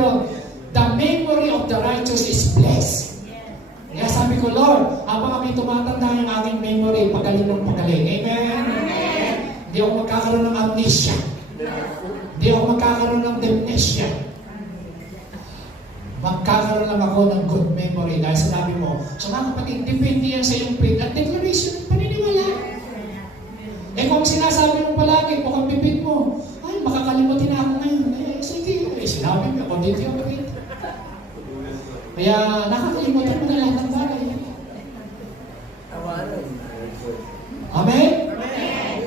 Pero the memory of the righteous is blessed. Kaya sabi ko, Lord, habang kami tumatanda yung aking memory, pagaling ng pagaling. Amen? Amen. Hindi ako magkakaroon ng amnesia. Hindi ako magkakaroon ng dementia. Magkakaroon lang ako ng good memory dahil sinabi mo, so mga kapatid, depende yan sa iyong faith at declaration ng paniniwala. Eh kung sinasabi mo palagi, mukhang bibig mo, ay, makakalimutin na ako ngayon. Eh, sige, sinabi mo, kung dito yung bibig. Kaya nakakalimutan mo na lahat ng bagay. Amen?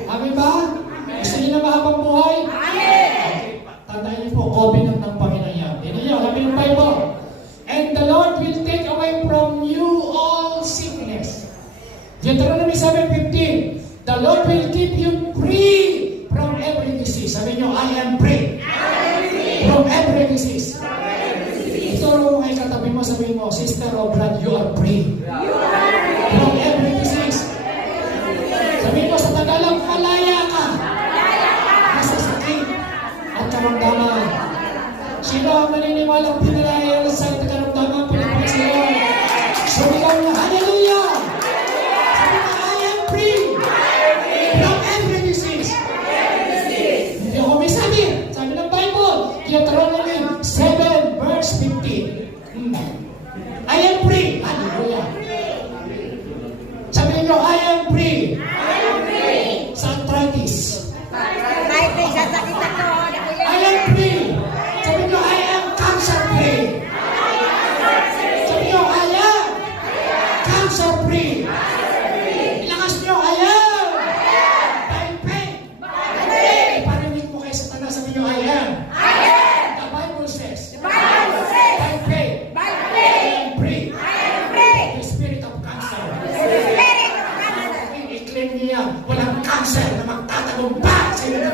Amen ba? Gusto niyo na mahabang buhay? Amen! Tandaan niyo po, covenant ng Panginoon yan. Yan niyo, alam niyo yung Bible. And the Lord will take away from you all sickness. Deuteronomy 7:15. The Lord will keep you free from every disease. Sabi niyo, I am free. From every disease. Ito ay katabi mo, sabihin mo, sister or brother, you are free. From every disease. Sabihin mo, sa Tagalog, malaya ka. Nasa sakit at karamdaman. Sino ang naniniwalang pinalaya sa karamdaman, pinapagay sa iyo? Sumigaw na, hallelujah! Sabi mo, I am free. From every disease. Hindi ako may sabi. Sabi ng Bible, Deuteronomy 7 verse 15. I am free. Hallelujah. Sabihin nyo, I am free. Sa arthritis. I am free. Sabihin nyo, I am cancer free. Sabihin nyo, I am cancer free. Ilakas nyo, I am by faith. Iparinig mo kayo sa tanda, sabihin nyo, I am. The Bible says, by faith, I am free. The spirit of cancer. I-claim niya, walang cancer na magtatagumpay sa inyo na